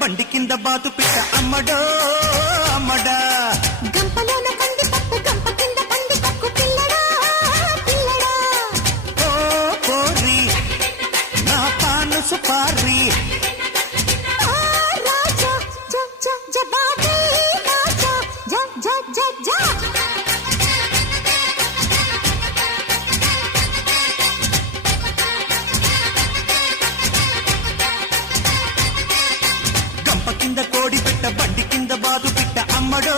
బండి కింద బాతు పిట్ట అమ్మడో అమ్మడా గంపలోన కంది పప్పు గంప కింద పంది పక్కు పిల్లడా పిల్లడా ఓ పోరి నా పాను సుపారి ఆ రాజా జ జ జబాబీ రాజా జ జ జ జ గంప కింద కోడి పెట్ట బండి కింద బాతు పిట్ట అమ్మడో